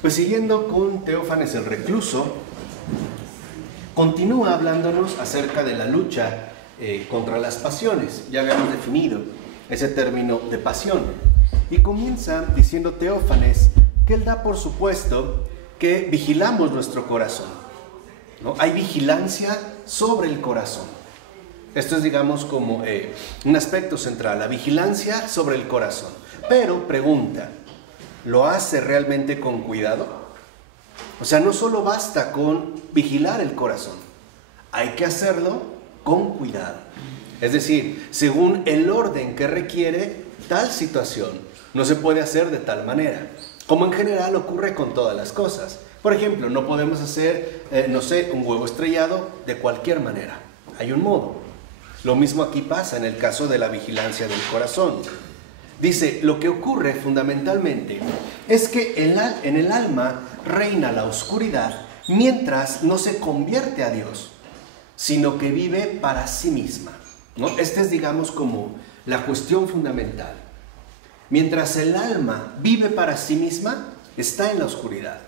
Pues siguiendo con Teófanes el Recluso, continúa hablándonos acerca de la lucha contra las pasiones. Ya habíamos definido ese término de pasión. Y comienza diciendo Teófanes que él da por supuesto que vigilamos nuestro corazón, ¿no? Hay vigilancia sobre el corazón. Esto es, digamos, como un aspecto central, la vigilancia sobre el corazón. Pero, pregunta, ¿lo hace realmente con cuidado? O sea, no solo basta con vigilar el corazón, hay que hacerlo con cuidado. Es decir, según el orden que requiere tal situación, no se puede hacer de tal manera, como en general ocurre con todas las cosas. Por ejemplo, no podemos hacer, un huevo estrellado de cualquier manera. Hay un modo. Lo mismo aquí pasa en el caso de la vigilancia del corazón. Dice, lo que ocurre fundamentalmente es que en el alma reina la oscuridad mientras no se convierte a Dios, sino que vive para sí misma, ¿no? Esta es, digamos, como la cuestión fundamental. Mientras el alma vive para sí misma, está en la oscuridad.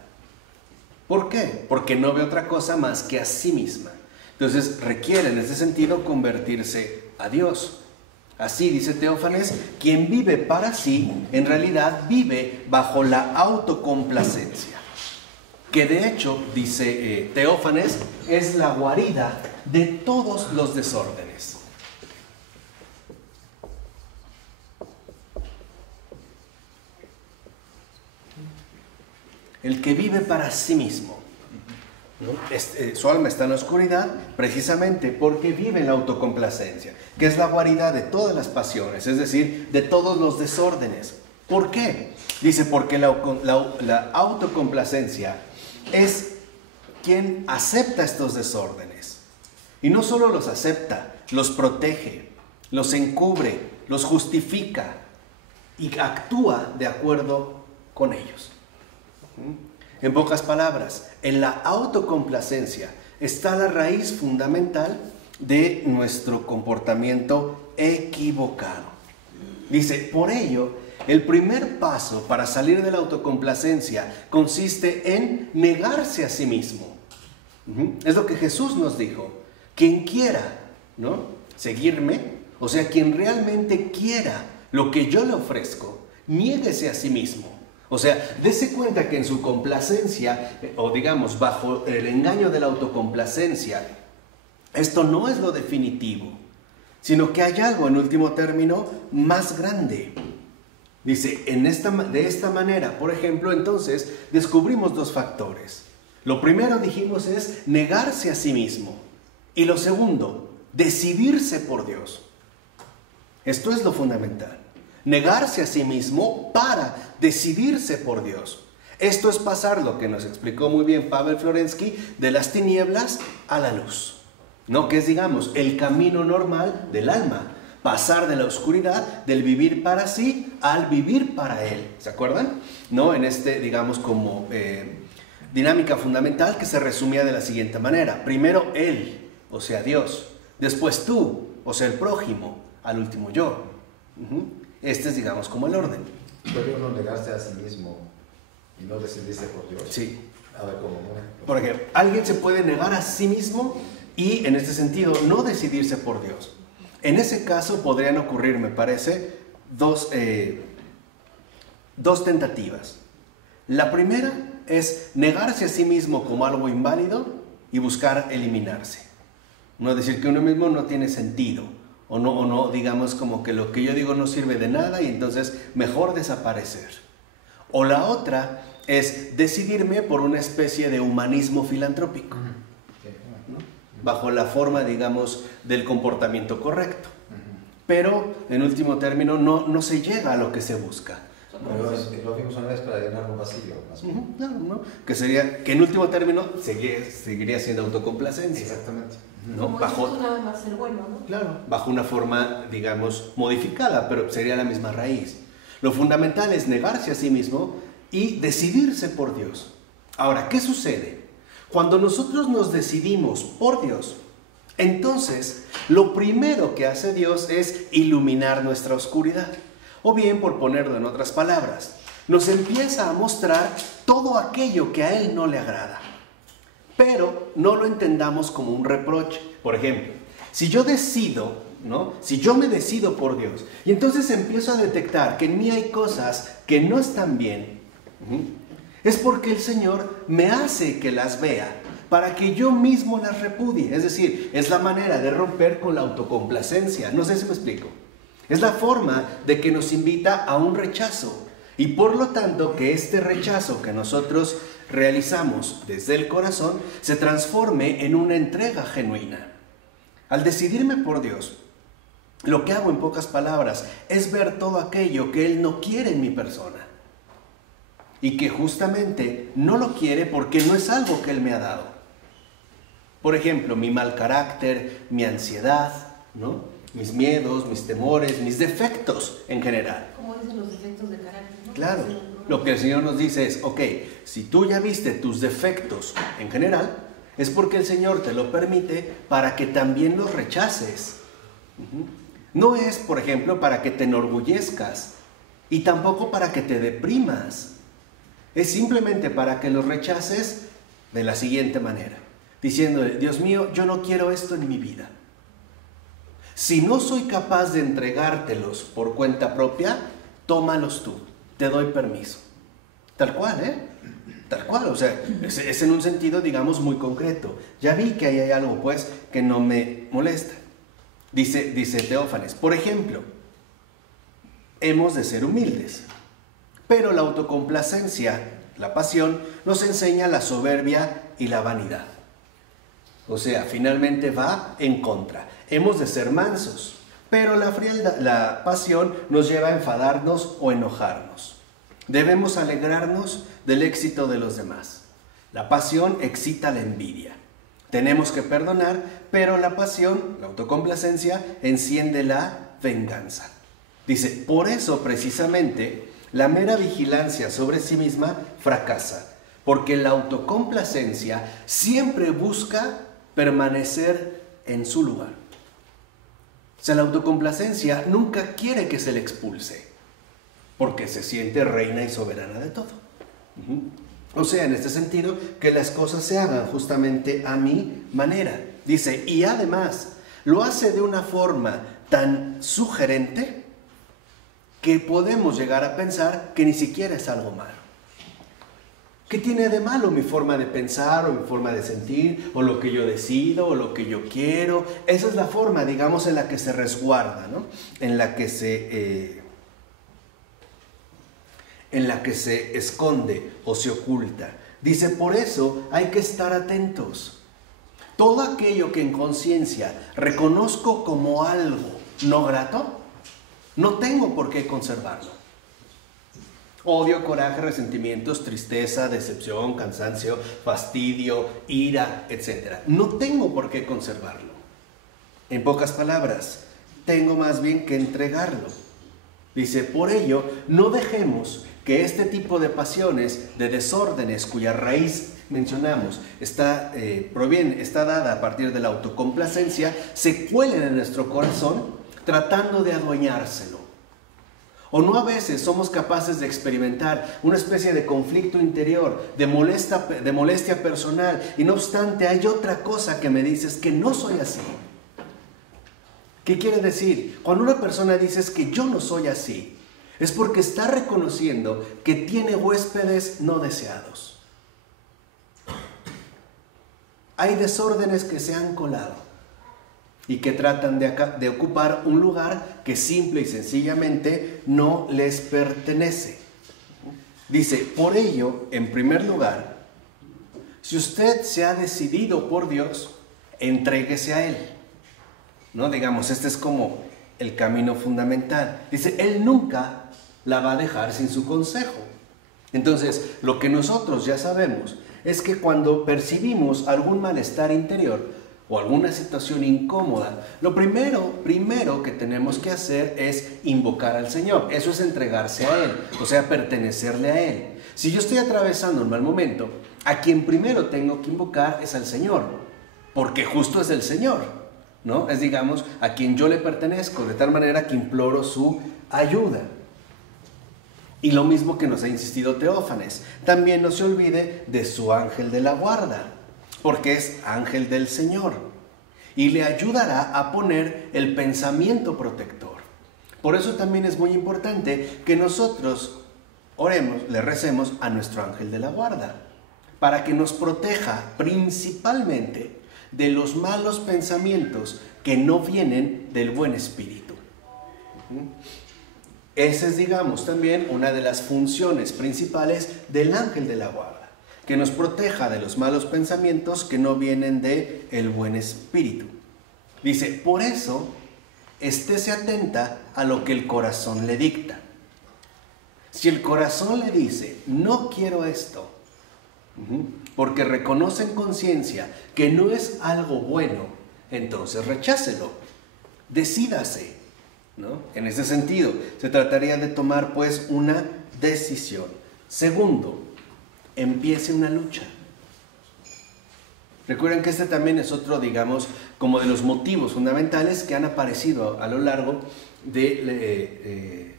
¿Por qué? Porque no ve otra cosa más que a sí misma. Entonces requiere en ese sentido convertirse a Dios. Así dice Teófanes, quien vive para sí, en realidad vive bajo la autocomplacencia, que de hecho, dice Teófanes, es la guarida de todos los desórdenes. El que vive para sí mismo, ¿no? Su alma está en la oscuridad precisamente porque vive en la autocomplacencia, que es la guarida de todas las pasiones, es decir, de todos los desórdenes. ¿Por qué? Dice, porque la autocomplacencia es quien acepta estos desórdenes. Y no solo los acepta, los protege, los encubre, los justifica y actúa de acuerdo con ellos. En pocas palabras, en la autocomplacencia está la raíz fundamental de nuestro comportamiento equivocado. Dice, por ello, el primer paso para salir de la autocomplacencia consiste en negarse a sí mismo. Es lo que Jesús nos dijo. Quien quiera, ¿no?, seguirme, o sea, quien realmente quiera lo que yo le ofrezco, niéguese a sí mismo. O sea, dése cuenta que en su complacencia, o digamos, bajo el engaño de la autocomplacencia, esto no es lo definitivo, sino que hay algo, en último término, más grande. Dice, de esta manera, por ejemplo, entonces, descubrimos dos factores. Lo primero, dijimos, es negarse a sí mismo. Y lo segundo, decidirse por Dios. Esto es lo fundamental. Negarse a sí mismo para decidirse por Dios. Esto es pasar, lo que nos explicó muy bien Pavel Florensky, de las tinieblas a la luz, ¿no? Que es, digamos, el camino normal del alma. Pasar de la oscuridad, del vivir para sí, al vivir para Él. ¿Se acuerdan? ¿No? En digamos, como dinámica fundamental que se resumía de la siguiente manera. Primero Él, o sea, Dios. Después tú, o sea, el prójimo. Al último yo. Este es, digamos, como el orden. ¿Puede uno negarse a sí mismo y no decidirse por Dios? Sí. A ver, ¿cómo? Porque alguien se puede negar a sí mismo y, en este sentido, no decidirse por Dios. En ese caso podrían ocurrir, me parece, dos tentativas. La primera es negarse a sí mismo como algo inválido y buscar eliminarse. No decir que uno mismo no tiene sentido. O no, digamos, como que lo que yo digo no sirve de nada y entonces mejor desaparecer. O la otra es decidirme por una especie de humanismo filantrópico, ¿no? Bajo la forma, digamos, del comportamiento correcto. Pero, en último término, no se llega a lo que se busca. Lo vimos una vez para llenar un vacío. ¿No? Que en último término seguiría siendo autocomplacencia. Exactamente. ¿No? Bajo nada más ser bueno, ¿no? Claro, bajo una forma, digamos, modificada, pero sería la misma raíz. Lo fundamental es negarse a sí mismo y decidirse por Dios. Ahora, ¿qué sucede? Cuando nosotros nos decidimos por Dios, entonces lo primero que hace Dios es iluminar nuestra oscuridad. O bien, por ponerlo en otras palabras, nos empieza a mostrar todo aquello que a Él no le agrada. Pero no lo entendamos como un reproche. Por ejemplo, si yo decido, ¿no? Si yo me decido por Dios y entonces empiezo a detectar que en mí hay cosas que no están bien, es porque el Señor me hace que las vea para que yo mismo las repudie. Es decir, es la manera de romper con la autocomplacencia. No sé si me explico. Es la forma de que nos invita a un rechazo. Y por lo tanto, que este rechazo que nosotros realizamos desde el corazón se transforme en una entrega genuina. Al decidirme por Dios, lo que hago en pocas palabras es ver todo aquello que Él no quiere en mi persona. Y que justamente no lo quiere porque no es algo que Él me ha dado. Por ejemplo, mi mal carácter, mi ansiedad, ¿no? Mis miedos, mis temores, mis defectos en general. Como dicen los defectos de carácter, ¿no? Claro, lo que el Señor nos dice es, ok, si tú ya viste tus defectos en general, es porque el Señor te lo permite para que también los rechaces. No es, por ejemplo, para que te enorgullezcas y tampoco para que te deprimas. Es simplemente para que los rechaces de la siguiente manera, diciéndole, Dios mío, yo no quiero esto en mi vida. Si no soy capaz de entregártelos por cuenta propia, tómalos tú, te doy permiso. Tal cual, Tal cual, o sea, es en un sentido, digamos, muy concreto. Ya vi que ahí hay algo, pues, que no me molesta. Dice Teófanes, por ejemplo, hemos de ser humildes, pero la autocomplacencia, la pasión, nos enseña la soberbia y la vanidad. O sea, finalmente va en contra. Hemos de ser mansos, pero la pasión nos lleva a enfadarnos o enojarnos. Debemos alegrarnos del éxito de los demás. La pasión excita la envidia. Tenemos que perdonar, pero la pasión, la autocomplacencia, enciende la venganza. Dice, por eso precisamente la mera vigilancia sobre sí misma fracasa, porque la autocomplacencia siempre busca permanecer en su lugar. O sea, la autocomplacencia nunca quiere que se le expulse, porque se siente reina y soberana de todo. O sea, en este sentido, que las cosas se hagan justamente a mi manera. Dice, y además lo hace de una forma tan sugerente que podemos llegar a pensar que ni siquiera es algo malo. ¿Qué tiene de malo mi forma de pensar o mi forma de sentir o lo que yo decido o lo que yo quiero? Esa es la forma, digamos, en la que se resguarda, ¿no? En la que se esconde o se oculta. Dice, por eso hay que estar atentos. Todo aquello que en conciencia reconozco como algo no grato, no tengo por qué conservarlo. Odio, coraje, resentimientos, tristeza, decepción, cansancio, fastidio, ira, etc. No tengo por qué conservarlo. En pocas palabras, tengo más bien que entregarlo. Dice, por ello, no dejemos que este tipo de pasiones, de desórdenes, cuya raíz mencionamos, está dada a partir de la autocomplacencia, se cuelen en nuestro corazón tratando de adueñárselo. O no, a veces somos capaces de experimentar una especie de conflicto interior, de molestia personal, y no obstante hay otra cosa que me dice, es que no soy así. ¿Qué quiere decir? Cuando una persona dice que yo no soy así, es porque está reconociendo que tiene huéspedes no deseados. Hay desórdenes que se han colado y que tratan de ocupar un lugar que simple y sencillamente no les pertenece. Dice, por ello, en primer lugar, si usted se ha decidido por Dios, entréguese a Él. ¿No? Digamos, este es como el camino fundamental. Dice, Él nunca la va a dejar sin su consejo. Entonces, lo que nosotros ya sabemos es que cuando percibimos algún malestar interior o alguna situación incómoda, lo primero que tenemos que hacer es invocar al Señor. Eso es entregarse a Él, o sea, pertenecerle a Él. Si yo estoy atravesando un mal momento, a quien primero tengo que invocar es al Señor, porque justo es el Señor, ¿no? Es, digamos, a quien yo le pertenezco, de tal manera que imploro su ayuda. Y lo mismo que nos ha insistido Teófanes, también no se olvide de su ángel de la guarda, porque es ángel del Señor y le ayudará a poner el pensamiento protector. Por eso también es muy importante que nosotros oremos, le recemos a nuestro ángel de la guarda, para que nos proteja principalmente de los malos pensamientos que no vienen del buen espíritu. Esa es, digamos, también una de las funciones principales del ángel de la guarda, que nos proteja de los malos pensamientos que no vienen del buen espíritu. Dice, por eso, estése atenta a lo que el corazón le dicta. Si el corazón le dice, no quiero esto, porque reconoce en conciencia que no es algo bueno, entonces rechácelo, decídase, ¿no? En ese sentido, se trataría de tomar pues una decisión. Segundo, empiece una lucha. Recuerden que este también es otro, digamos, como de los motivos fundamentales que han aparecido a lo largo de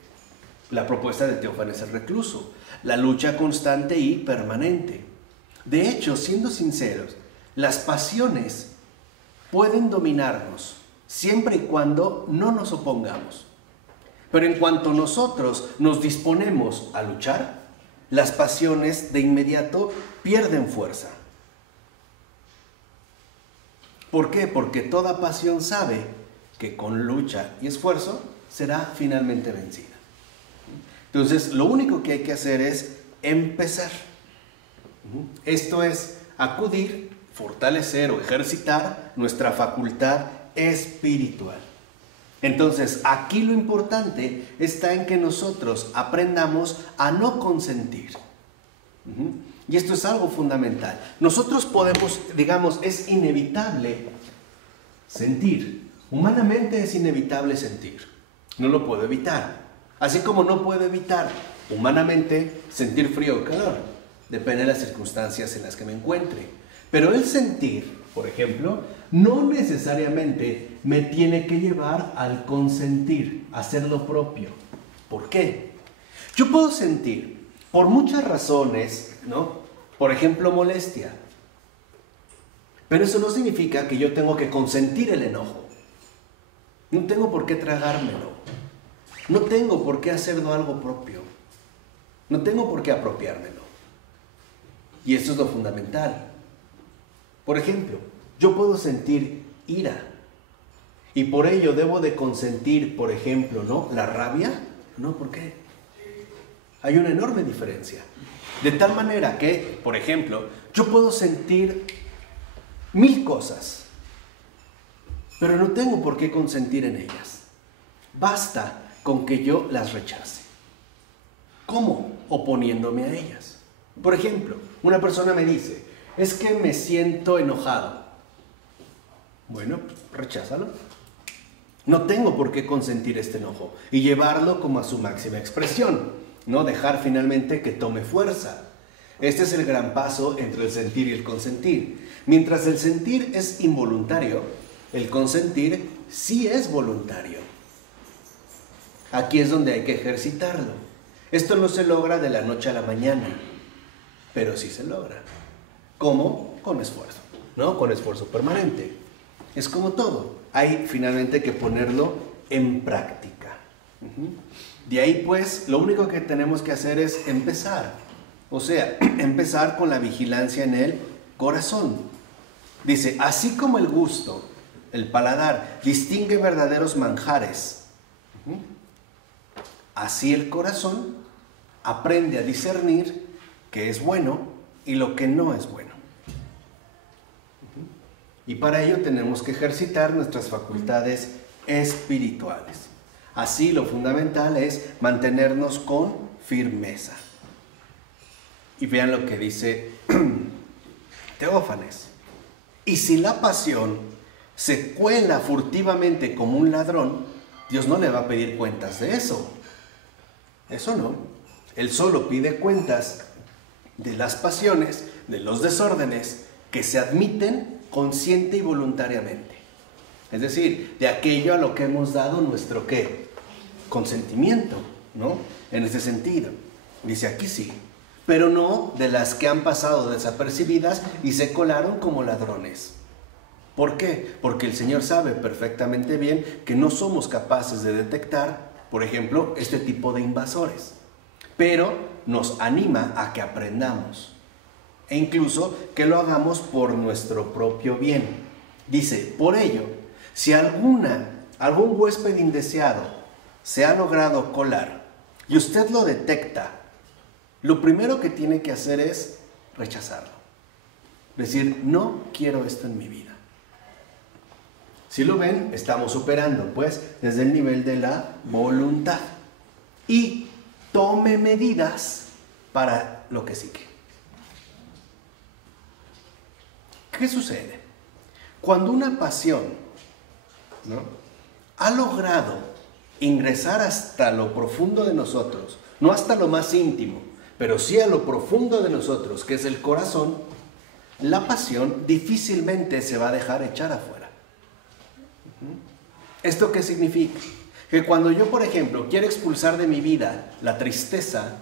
la propuesta de Teófanes el Recluso, la lucha constante y permanente. De hecho, siendo sinceros, las pasiones pueden dominarnos siempre y cuando no nos opongamos. Pero en cuanto nosotros nos disponemos a luchar, las pasiones de inmediato pierden fuerza. ¿Por qué? Porque toda pasión sabe que con lucha y esfuerzo será finalmente vencida. Entonces, lo único que hay que hacer es empezar. Esto es acudir, fortalecer o ejercitar nuestra facultad espiritual. Entonces, aquí lo importante está en que nosotros aprendamos a no consentir. Y esto es algo fundamental. Nosotros podemos, digamos, es inevitable sentir. Humanamente es inevitable sentir. No lo puedo evitar. Así como no puedo evitar humanamente sentir frío o calor. Depende de las circunstancias en las que me encuentre. Pero el sentir, por ejemplo, no necesariamente me tiene que llevar al consentir, a hacer lo propio. ¿Por qué? Yo puedo sentir por muchas razones, ¿no? Por ejemplo, molestia. Pero eso no significa que yo tengo que consentir el enojo. No tengo por qué tragármelo. No tengo por qué hacerlo algo propio. No tengo por qué apropiármelo. Y esto es lo fundamental. Por ejemplo, yo puedo sentir ira. Y por ello debo de consentir, por ejemplo, ¿no? La rabia. No, ¿por qué? Hay una enorme diferencia. De tal manera que, por ejemplo, yo puedo sentir 1000 cosas, pero no tengo por qué consentir en ellas. Basta con que yo las rechace. ¿Cómo? Oponiéndome a ellas. Por ejemplo, una persona me dice, es que me siento enojado. Bueno, recházalo. No tengo por qué consentir este enojo y llevarlo como a su máxima expresión, no dejar finalmente que tome fuerza. Este es el gran paso entre el sentir y el consentir. Mientras el sentir es involuntario, el consentir sí es voluntario. Aquí es donde hay que ejercitarlo. Esto no se logra de la noche a la mañana, pero sí se logra. ¿Cómo? Con esfuerzo, ¿no? Con esfuerzo permanente. Es como todo. Hay finalmente que ponerlo en práctica. De ahí pues, lo único que tenemos que hacer es empezar. O sea, empezar con la vigilancia en el corazón. Dice, así como el gusto, el paladar, distingue verdaderos manjares, así el corazón aprende a discernir qué es bueno y lo que no es bueno. Y para ello tenemos que ejercitar nuestras facultades espirituales. Así lo fundamental es mantenernos con firmeza. Y vean lo que dice Teófanes. Y si la pasión se cuela furtivamente como un ladrón, Dios no le va a pedir cuentas de eso. Eso no. Él solo pide cuentas de las pasiones, de los desórdenes que se admiten consciente y voluntariamente. Es decir, de aquello a lo que hemos dado nuestro ¿qué? Consentimiento, ¿no? En ese sentido. Dice aquí sí, pero no de las que han pasado desapercibidas y se colaron como ladrones. ¿Por qué? Porque el Señor sabe perfectamente bien que no somos capaces de detectar, por ejemplo, este tipo de invasores. Pero nos anima a que aprendamos e incluso que lo hagamos por nuestro propio bien. Dice, por ello, si algún huésped indeseado se ha logrado colar y usted lo detecta, lo primero que tiene que hacer es rechazarlo. Decir, no quiero esto en mi vida. Si lo ven, estamos operando, pues, desde el nivel de la voluntad. Y tome medidas para lo que sigue. ¿Qué sucede? Cuando una pasión, ¿no?, ha logrado ingresar hasta lo profundo de nosotros, no hasta lo más íntimo, pero sí a lo profundo de nosotros, que es el corazón, la pasión difícilmente se va a dejar echar afuera. ¿Esto qué significa? Que cuando yo, por ejemplo, quiero expulsar de mi vida la tristeza,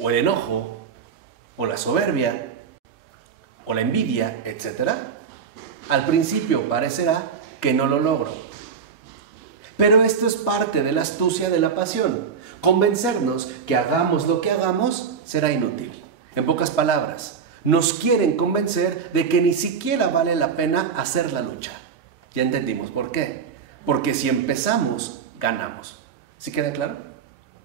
o el enojo, o la soberbia, o la envidia, etc., al principio parecerá que no lo logro. Pero esto es parte de la astucia de la pasión. Convencernos que hagamos lo que hagamos será inútil. En pocas palabras, nos quieren convencer de que ni siquiera vale la pena hacer la lucha. Ya entendimos por qué. Porque si empezamos, ganamos. ¿Sí queda claro?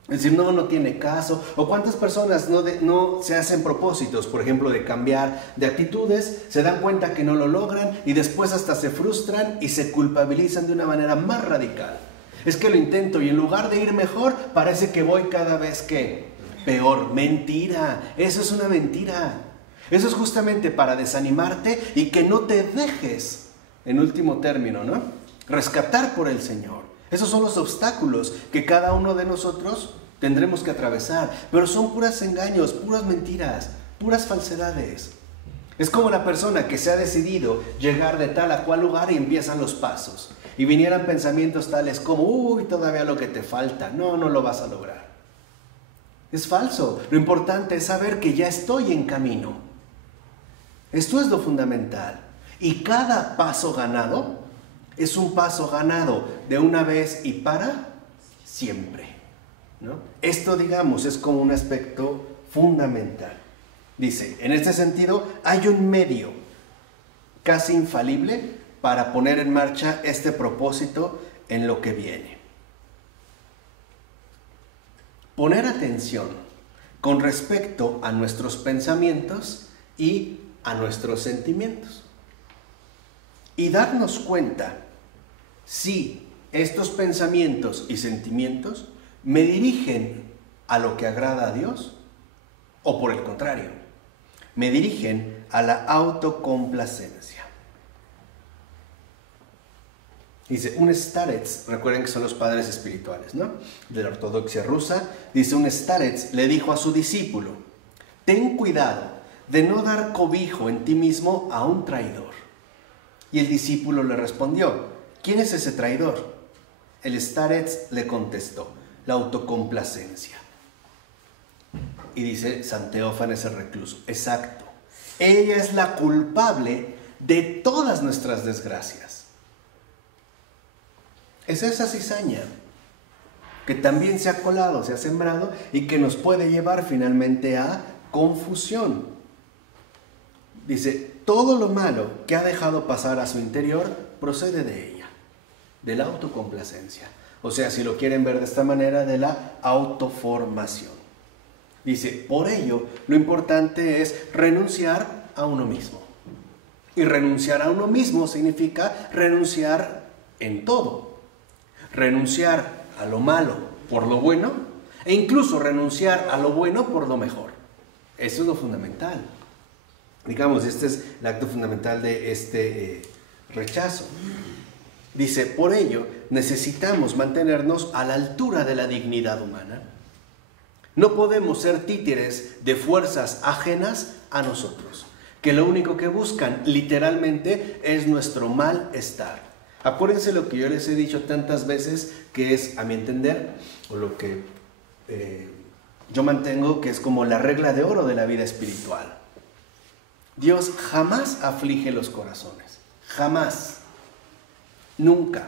Es decir, no tiene caso. O cuántas personas no se hacen propósitos, por ejemplo, de cambiar de actitudes, se dan cuenta que no lo logran y después hasta se frustran y se culpabilizan de una manera más radical. Es que lo intento y en lugar de ir mejor, parece que voy cada vez que peor. Mentira, eso es una mentira. Eso es justamente para desanimarte y que no te dejes, en último término, ¿no?, rescatar por el Señor. Esos son los obstáculos que cada uno de nosotros tendremos que atravesar, pero son puros engaños, puras mentiras, puras falsedades. Es como la persona que se ha decidido llegar de tal a cual lugar y empiezan los pasos. Y vinieran pensamientos tales como, uy, todavía lo que te falta, no lo vas a lograr. Es falso. Lo importante es saber que ya estoy en camino. Esto es lo fundamental. Y cada paso ganado es un paso ganado de una vez y para siempre, ¿no? Esto, digamos, es como un aspecto fundamental. Dice, en este sentido, hay un medio casi infalible para poner en marcha este propósito en lo que viene. Poner atención con respecto a nuestros pensamientos y a nuestros sentimientos. Y darnos cuenta si estos pensamientos y sentimientos me dirigen a lo que agrada a Dios o por el contrario, me dirigen a la autocomplacencia. Dice, un starets, recuerden que son los padres espirituales, ¿no?, de la ortodoxia rusa. Dice, un starets le dijo a su discípulo, ten cuidado de no dar cobijo en ti mismo a un traidor. Y el discípulo le respondió, ¿quién es ese traidor? El starets le contestó, la autocomplacencia. Y dice San Teófanes el recluso, exacto, ella es la culpable de todas nuestras desgracias. Es esa cizaña que también se ha colado, se ha sembrado y que nos puede llevar finalmente a confusión. Dice, todo lo malo que ha dejado pasar a su interior procede de ella, de la autocomplacencia. O sea, si lo quieren ver de esta manera, de la autoformación. Dice, por ello, lo importante es renunciar a uno mismo. Y renunciar a uno mismo significa renunciar en todo. Renunciar a lo malo por lo bueno e incluso renunciar a lo bueno por lo mejor. Eso es lo fundamental. Digamos, este es el acto fundamental de este rechazo. Dice, por ello necesitamos mantenernos a la altura de la dignidad humana. No podemos ser títeres de fuerzas ajenas a nosotros, que lo único que buscan literalmente es nuestro malestar. Acuérdense lo que yo les he dicho tantas veces, que es, a mi entender, o lo que yo mantengo que es como la regla de oro de la vida espiritual. Dios jamás aflige los corazones, jamás, nunca.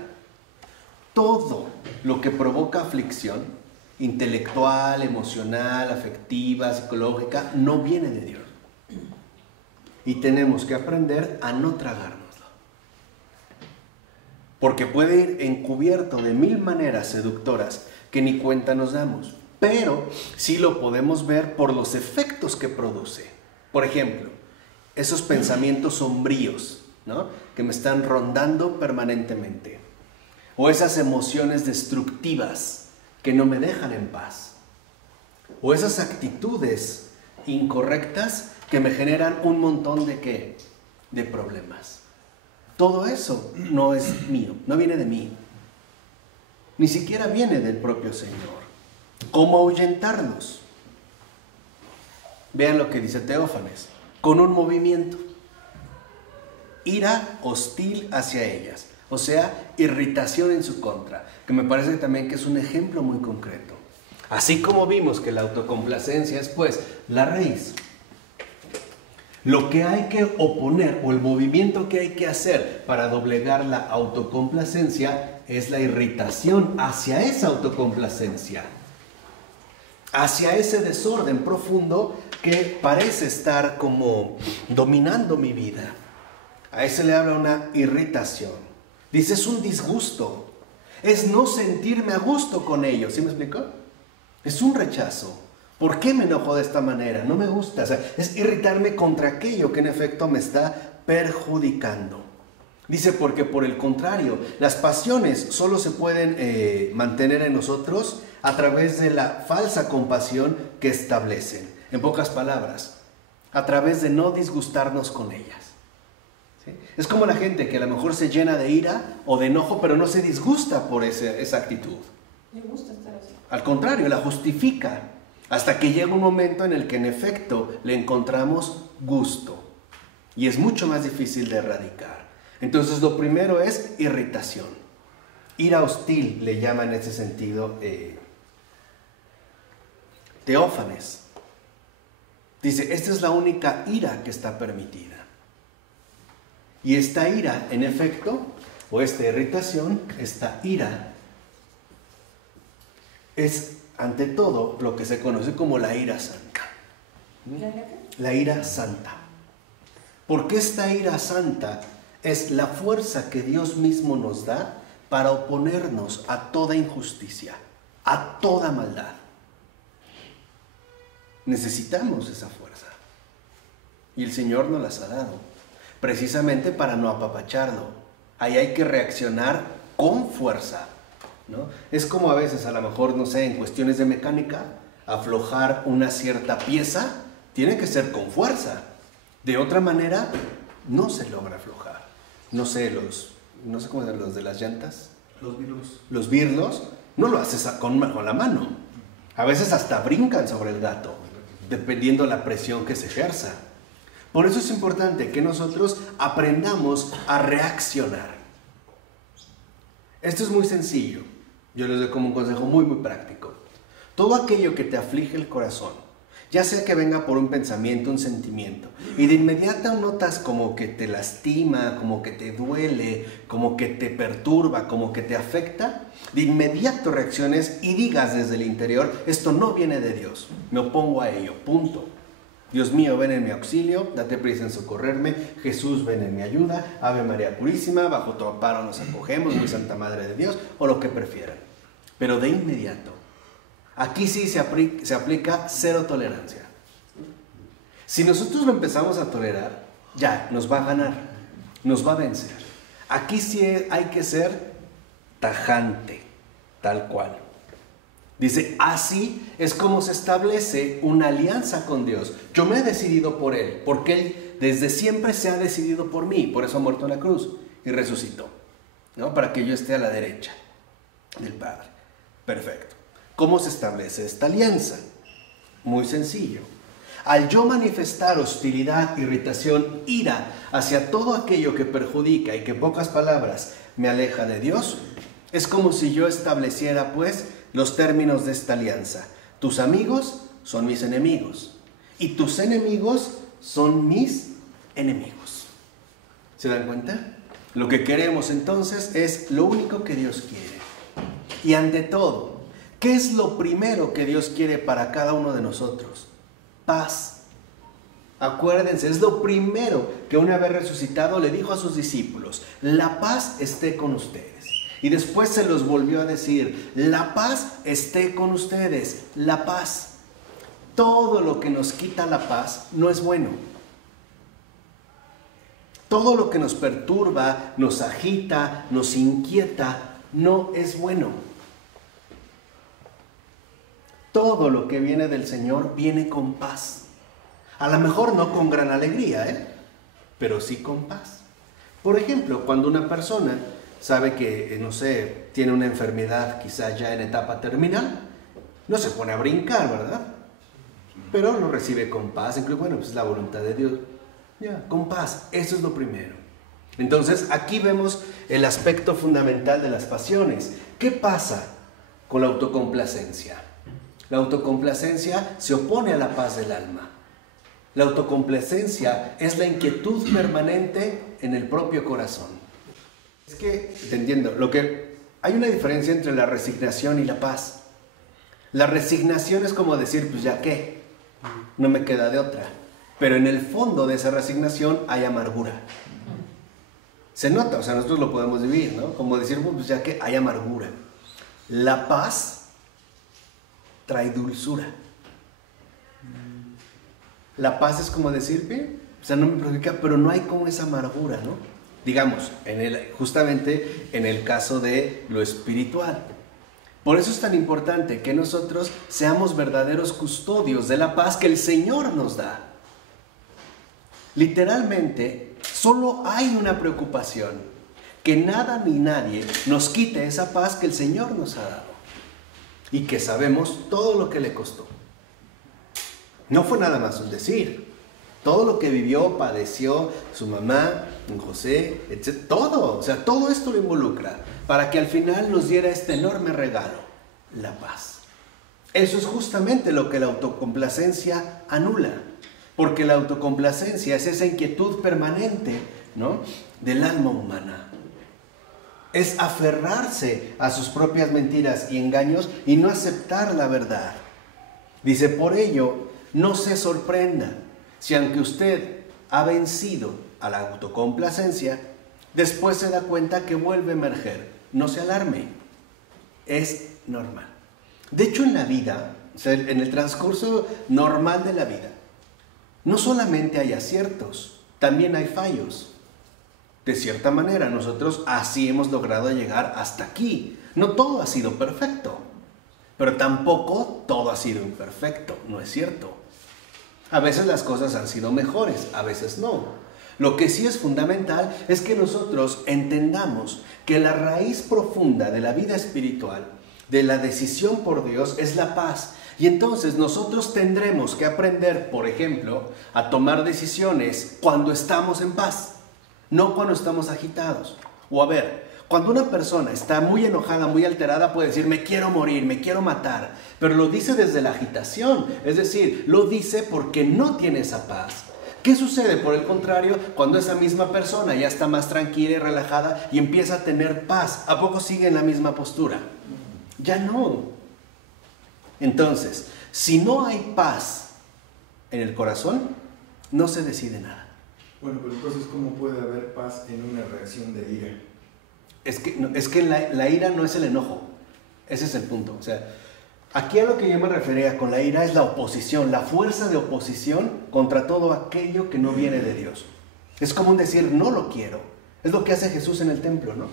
Todo lo que provoca aflicción, intelectual, emocional, afectiva, psicológica, no viene de Dios. Y tenemos que aprender a no tragárnoslo. Porque puede ir encubierto de 1000 maneras seductoras que ni cuenta nos damos. Pero sí lo podemos ver por los efectos que produce. Por ejemplo, esos pensamientos sombríos, ¿no?, que me están rondando permanentemente. O esas emociones destructivas que no me dejan en paz. O esas actitudes incorrectas que me generan un montón de ¿qué? De problemas. Todo eso no es mío, no viene de mí. Ni siquiera viene del propio Señor. ¿Cómo ahuyentarlos? Vean lo que dice Teófanes. Con un movimiento. Ira hostil hacia ellas. O sea, irritación en su contra. Que me parece también que es un ejemplo muy concreto. Así como vimos que la autocomplacencia es pues la raíz. Lo que hay que oponer o el movimiento que hay que hacer para doblegar la autocomplacencia es la irritación hacia esa autocomplacencia. Hacia ese desorden profundo que parece estar como dominando mi vida. A ese le habla una irritación. Dice, es un disgusto. Es no sentirme a gusto con ellos. ¿Sí me explico? Es un rechazo. ¿Por qué me enojo de esta manera? No me gusta. O sea, es irritarme contra aquello que en efecto me está perjudicando. Dice, porque por el contrario, las pasiones solo se pueden mantener en nosotros a través de la falsa compasión que establecen. En pocas palabras, a través de no disgustarnos con ellas. ¿Sí? Es como la gente que a lo mejor se llena de ira o de enojo, pero no se disgusta por esa actitud. Me gusta estar así. Al contrario, la justifica. Hasta que llega un momento en el que en efecto le encontramos gusto. Y es mucho más difícil de erradicar. Entonces lo primero es irritación. Ira hostil le llama en ese sentido Teófanes. Dice, esta es la única ira que está permitida. Y esta ira, en efecto, o esta irritación, esta ira, es ante todo lo que se conoce como la ira santa. La ira santa. Porque esta ira santa es la fuerza que Dios mismo nos da para oponernos a toda injusticia, a toda maldad. Necesitamos esa fuerza. Y el Señor nos las ha dado, precisamente para no apapacharlo. Ahí hay que reaccionar con fuerza, ¿no? Es como a veces, a lo mejor, no sé, en cuestiones de mecánica, aflojar una cierta pieza tiene que ser con fuerza. De otra manera, no se logra aflojar. No sé cómo se llaman los de las llantas. Los birlos, no lo haces con la mano. A veces hasta brincan sobre el gato, dependiendo la presión que se ejerza. Por eso es importante que nosotros aprendamos a reaccionar. Esto es muy sencillo. Yo les doy como un consejo muy, muy práctico. Todo aquello que te aflige el corazón, ya sea que venga por un pensamiento, un sentimiento, y de inmediato notas como que te lastima, como que te duele, como que te perturba, como que te afecta, de inmediato reacciones y digas desde el interior, esto no viene de Dios, me opongo a ello, punto. Dios mío, ven en mi auxilio, date prisa en socorrerme, Jesús, ven en mi ayuda, Ave María Purísima, bajo tu amparo nos acogemos, muy Santa Madre de Dios, o lo que prefieran. Pero de inmediato, aquí sí se aplica cero tolerancia. Si nosotros lo empezamos a tolerar, ya, nos va a ganar, nos va a vencer. Aquí sí hay que ser tajante, tal cual. Dice, así es como se establece una alianza con Dios. Yo me he decidido por Él, porque Él desde siempre se ha decidido por mí, por eso ha muerto en la cruz y resucitó, ¿no? Para que yo esté a la derecha del Padre. Perfecto. ¿Cómo se establece esta alianza? Muy sencillo. Al yo manifestar hostilidad, irritación, ira hacia todo aquello que perjudica y que en pocas palabras me aleja de Dios, es como si yo estableciera pues los términos de esta alianza. Tus amigos son mis enemigos. Y tus enemigos son mis enemigos. ¿Se dan cuenta? Lo que queremos entonces es lo único que Dios quiere. Y ante todo, ¿qué es lo primero que Dios quiere para cada uno de nosotros? Paz. Acuérdense, es lo primero que una vez resucitado le dijo a sus discípulos: la paz esté con ustedes. Y después se los volvió a decir: la paz esté con ustedes, la paz. Todo lo que nos quita la paz no es bueno. Todo lo que nos perturba, nos agita, nos inquieta, no es bueno. Todo lo que viene del Señor viene con paz. A lo mejor no con gran alegría, pero sí con paz. Por ejemplo, cuando una persona sabe que, no sé, tiene una enfermedad quizá ya en etapa terminal, no se pone a brincar, ¿verdad? Pero lo recibe con paz. Incluso, bueno, pues es la voluntad de Dios. Ya, con paz, eso es lo primero. Entonces, aquí vemos el aspecto fundamental de las pasiones. ¿Qué pasa con la autocomplacencia? La autocomplacencia se opone a la paz del alma. La autocomplacencia es la inquietud permanente en el propio corazón. Es que, te entiendo, hay una diferencia entre la resignación y la paz. La resignación es como decir, pues ya qué, no me queda de otra. Pero en el fondo de esa resignación hay amargura. Se nota, o sea, nosotros lo podemos vivir, ¿no? Como decir, pues ya que hay amargura. La paz trae dulzura. La paz es como decir, bien, o sea, no me perjudica, pero no hay como esa amargura, ¿no? Digamos, justamente en el caso de lo espiritual. Por eso es tan importante que nosotros seamos verdaderos custodios de la paz que el Señor nos da. Literalmente, solo hay una preocupación: que nada ni nadie nos quite esa paz que el Señor nos ha dado y que sabemos todo lo que le costó. No fue nada más un decir. Todo lo que vivió, padeció su mamá, José, etc. Todo, o sea, todo esto lo involucra para que al final nos diera este enorme regalo, la paz. Eso es justamente lo que la autocomplacencia anula. Porque la autocomplacencia es esa inquietud permanente, ¿no?, del alma humana. Es aferrarse a sus propias mentiras y engaños y no aceptar la verdad. Dice, por ello, no se sorprenda si aunque usted ha vencido a la autocomplacencia, después se da cuenta que vuelve a emerger. No se alarme. Es normal. De hecho, en la vida, o sea, en el transcurso normal de la vida, no solamente hay aciertos, también hay fallos. De cierta manera, nosotros así hemos logrado llegar hasta aquí. No todo ha sido perfecto, pero tampoco todo ha sido imperfecto, ¿no es cierto? A veces las cosas han sido mejores, a veces no. Lo que sí es fundamental es que nosotros entendamos que la raíz profunda de la vida espiritual, de la decisión por Dios, es la paz. Y entonces nosotros tendremos que aprender, por ejemplo, a tomar decisiones cuando estamos en paz, no cuando estamos agitados. O a ver, cuando una persona está muy enojada, muy alterada, puede decir, me quiero morir, me quiero matar, pero lo dice desde la agitación, es decir, lo dice porque no tiene esa paz. ¿Qué sucede, por el contrario, cuando esa misma persona ya está más tranquila y relajada y empieza a tener paz? ¿A poco sigue en la misma postura? Ya no. Entonces, si no hay paz en el corazón, no se decide nada. Bueno, pero entonces, ¿cómo puede haber paz en una reacción de ira? Es que la ira no es el enojo. Ese es el punto. O sea, aquí a lo que yo me refería con la ira es la oposición, la fuerza de oposición contra todo aquello que no viene de Dios. Es como un decir, no lo quiero. Es lo que hace Jesús en el templo, ¿no?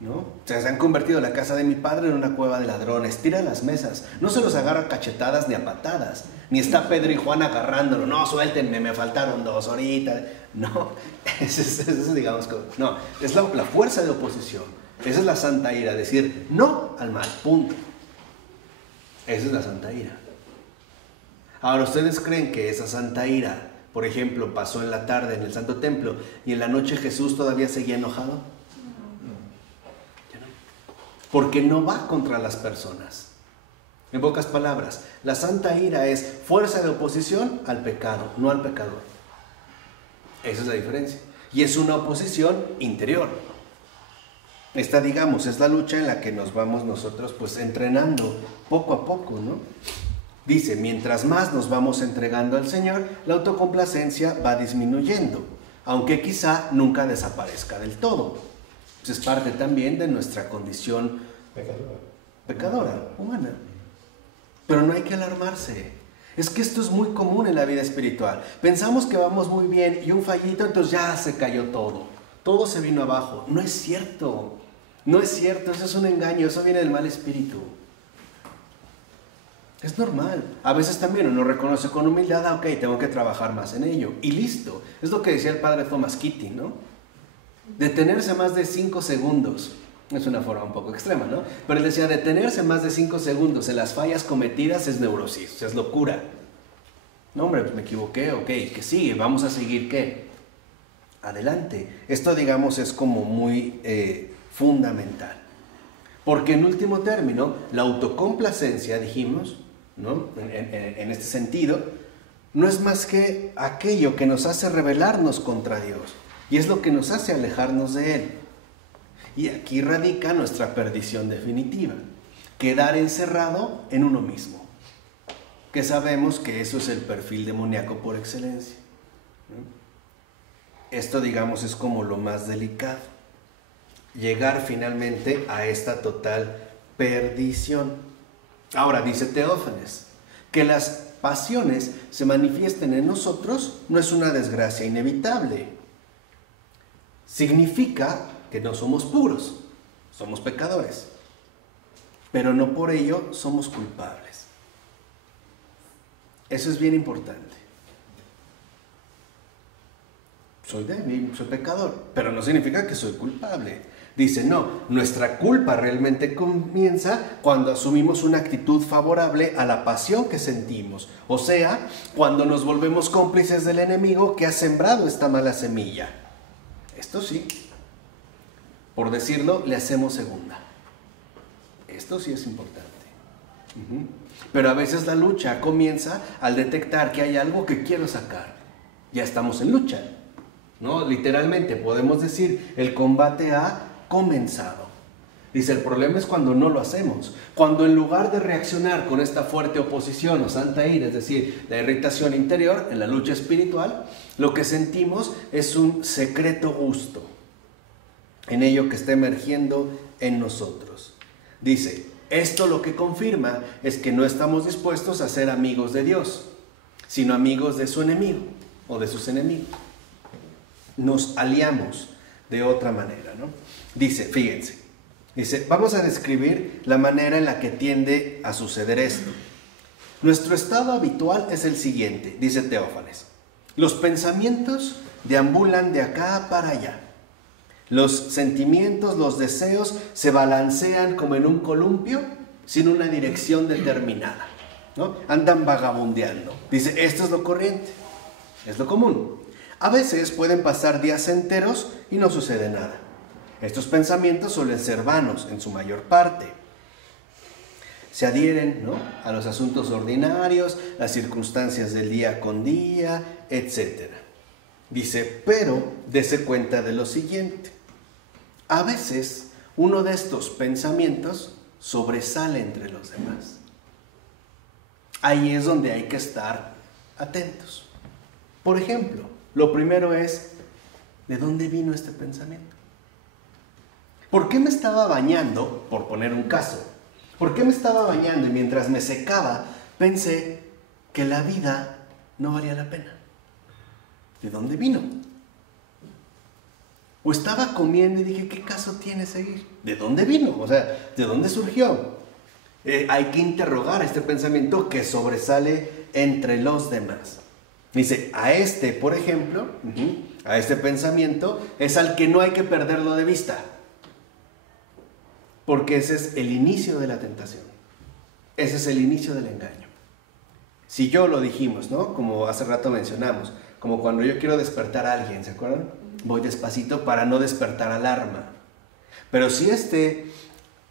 O sea, se han convertido la casa de mi padre en una cueva de ladrones. Tira las mesas, no se los agarra a cachetadas ni a patadas, ni está Pedro y Juan agarrándolo. No, suéltenme, me faltaron 2 ahorita. No, eso digamos, no, es la fuerza de oposición. Esa es la santa ira, decir no al mal, punto. Esa es la santa ira. Ahora, ¿ustedes creen que esa santa ira, por ejemplo, pasó en la tarde en el Santo Templo y en la noche Jesús todavía seguía enojado? Porque no va contra las personas. En pocas palabras, la santa ira es fuerza de oposición al pecado, no al pecador. Esa es la diferencia. Y es una oposición interior. Esta, digamos, es la lucha en la que nos vamos nosotros pues entrenando poco a poco, ¿no? Dice, mientras más nos vamos entregando al Señor, la autocomplacencia va disminuyendo, aunque quizá nunca desaparezca del todo. Pues es parte también de nuestra condición pecadora, humana. Pero no hay que alarmarse. Es que esto es muy común en la vida espiritual. Pensamos que vamos muy bien y un fallito, entonces ya se cayó todo. Todo se vino abajo. No es cierto. No es cierto. Eso es un engaño. Eso viene del mal espíritu. Es normal. A veces también uno reconoce con humildad, ok, tengo que trabajar más en ello. Y listo. Es lo que decía el padre Thomas Keating, ¿no? Detenerse más de 5 segundos. Es una forma un poco extrema, ¿no? Pero él decía, detenerse más de 5 segundos en las fallas cometidas es neurosis, es locura. No, hombre, pues me equivoqué, ok, ¿qué sigue? Vamos a seguir, ¿qué? Adelante. Esto, digamos, es como muy fundamental. Porque en último término, la autocomplacencia, dijimos, ¿no? En este sentido, no es más que aquello que nos hace rebelarnos contra Dios. Y es lo que nos hace alejarnos de Él. Y aquí radica nuestra perdición definitiva. Quedar encerrado en uno mismo. Que sabemos que eso es el perfil demoníaco por excelencia. Esto, digamos, es como lo más delicado. Llegar finalmente a esta total perdición. Ahora, dice Teófanes, que las pasiones se manifiesten en nosotros no es una desgracia inevitable. Significa que no somos puros, somos pecadores, pero no por ello somos culpables. Eso es bien importante. Soy débil, soy pecador, pero no significa que soy culpable. Dice, no, nuestra culpa realmente comienza cuando asumimos una actitud favorable a la pasión que sentimos. O sea, cuando nos volvemos cómplices del enemigo que ha sembrado esta mala semilla. Esto sí, por decirlo, le hacemos segunda. Esto sí es importante. Pero a veces la lucha comienza al detectar que hay algo que quiero sacar. Ya estamos en lucha, ¿no? Literalmente podemos decir, el combate ha comenzado. Dice, el problema es cuando no lo hacemos. Cuando en lugar de reaccionar con esta fuerte oposición o santa ira, es decir, la irritación interior en la lucha espiritual, lo que sentimos es un secreto gusto en ello que está emergiendo en nosotros. Dice, esto lo que confirma es que no estamos dispuestos a ser amigos de Dios, sino amigos de su enemigo o de sus enemigos. Nos aliamos de otra manera, ¿no? Dice, fíjense, dice, vamos a describir la manera en la que tiende a suceder esto. Nuestro estado habitual es el siguiente, dice Teófanes. Los pensamientos deambulan de acá para allá. Los sentimientos, los deseos se balancean como en un columpio sin una dirección determinada, ¿no? Andan vagabundeando. Dice, esto es lo corriente, es lo común. A veces pueden pasar días enteros y no sucede nada. Estos pensamientos suelen ser vanos en su mayor parte. Se adhieren, ¿no?, a los asuntos ordinarios, las circunstancias del día con día, etc. Dice, pero dése cuenta de lo siguiente. A veces uno de estos pensamientos sobresale entre los demás. Ahí es donde hay que estar atentos. Por ejemplo, lo primero es, ¿de dónde vino este pensamiento? ¿Por qué me estaba bañando, por poner un caso? ¿Por qué me estaba bañando y mientras me secaba pensé que la vida no valía la pena? ¿De dónde vino? O estaba comiendo y dije, ¿qué caso tiene seguir? ¿De dónde vino? O sea, ¿de dónde surgió? Hay que interrogar este pensamiento que sobresale entre los demás. Dice, a este, por ejemplo, a este pensamiento es al que no hay que perderlo de vista. Porque ese es el inicio de la tentación. Ese es el inicio del engaño. Si yo lo dijimos, ¿no? Como hace rato mencionamos, como cuando yo quiero despertar a alguien, ¿se acuerdan? Voy despacito para no despertar alarma. Pero si este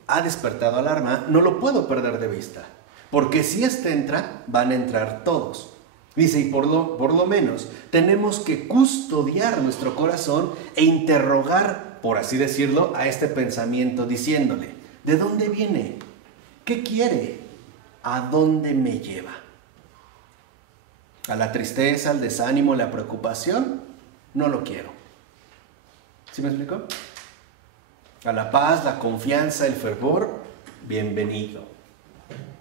ha despertado alarma, no lo puedo perder de vista. Porque si éste entra, van a entrar todos. Dice, y por lo menos tenemos que custodiar nuestro corazón e interrogar, por así decirlo, a este pensamiento diciéndole, ¿de dónde viene? ¿Qué quiere? ¿A dónde me lleva? ¿A la tristeza, al desánimo, la preocupación? No lo quiero. ¿Sí me explico? A la paz, la confianza, el fervor, bienvenido.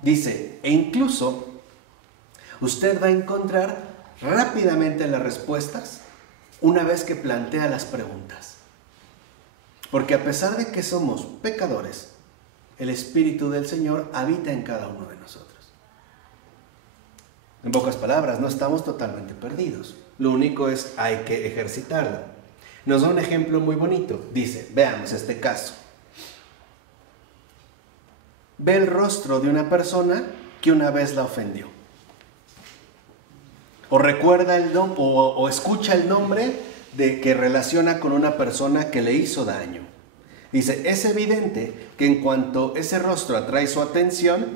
Dice, e incluso usted va a encontrar rápidamente las respuestas una vez que plantea las preguntas. Porque a pesar de que somos pecadores, el Espíritu del Señor habita en cada uno de nosotros. En pocas palabras, no estamos totalmente perdidos. Lo único es, hay que ejercitarlo. Nos da un ejemplo muy bonito. Dice, veamos este caso. Ve el rostro de una persona que una vez la ofendió. O recuerda el nombre, o escucha el nombre de que relaciona con una persona que le hizo daño. Dice, es evidente que en cuanto ese rostro atrae su atención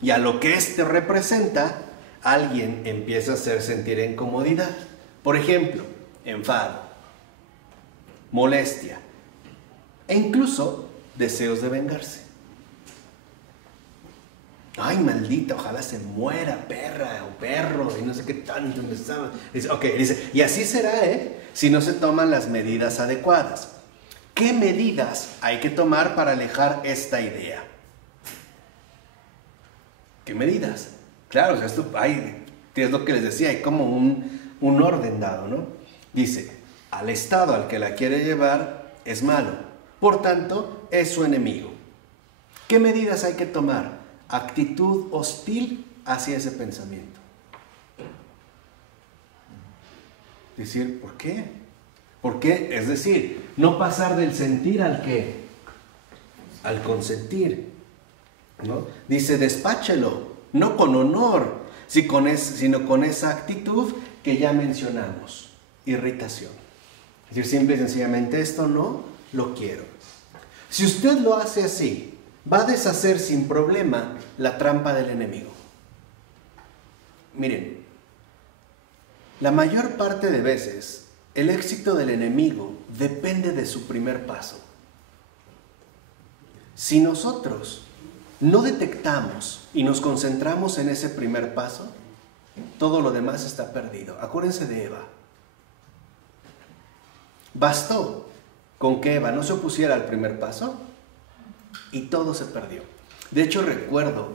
y a lo que éste representa, alguien empieza a hacer sentir incomodidad. Por ejemplo, enfado, molestia e incluso deseos de vengarse. Ay, maldita, ojalá se muera, perra o perro, y no sé qué tanto me estaba. Dice, y así será, si no se toman las medidas adecuadas. ¿Qué medidas hay que tomar para alejar esta idea? ¿Qué medidas? Claro, o sea, esto es lo que les decía, hay como un orden dado, ¿no? Dice, al estado al que la quiere llevar es malo, por tanto, es su enemigo. ¿Qué medidas hay que tomar? Actitud hostil hacia ese pensamiento. Decir, ¿por qué? ¿Por qué? Es decir, no pasar del sentir al qué, al consentir, ¿no? Dice, despáchelo, no con honor, sino con esa actitud que ya mencionamos, irritación. Es decir, simple y sencillamente, esto no lo quiero. Si usted lo hace así, va a deshacer sin problema la trampa del enemigo. Miren, la mayor parte de veces el éxito del enemigo depende de su primer paso. Si nosotros no detectamos y nos concentramos en ese primer paso, todo lo demás está perdido. Acuérdense de Eva. Bastó con que Eva no se opusiera al primer paso y todo se perdió. De hecho, recuerdo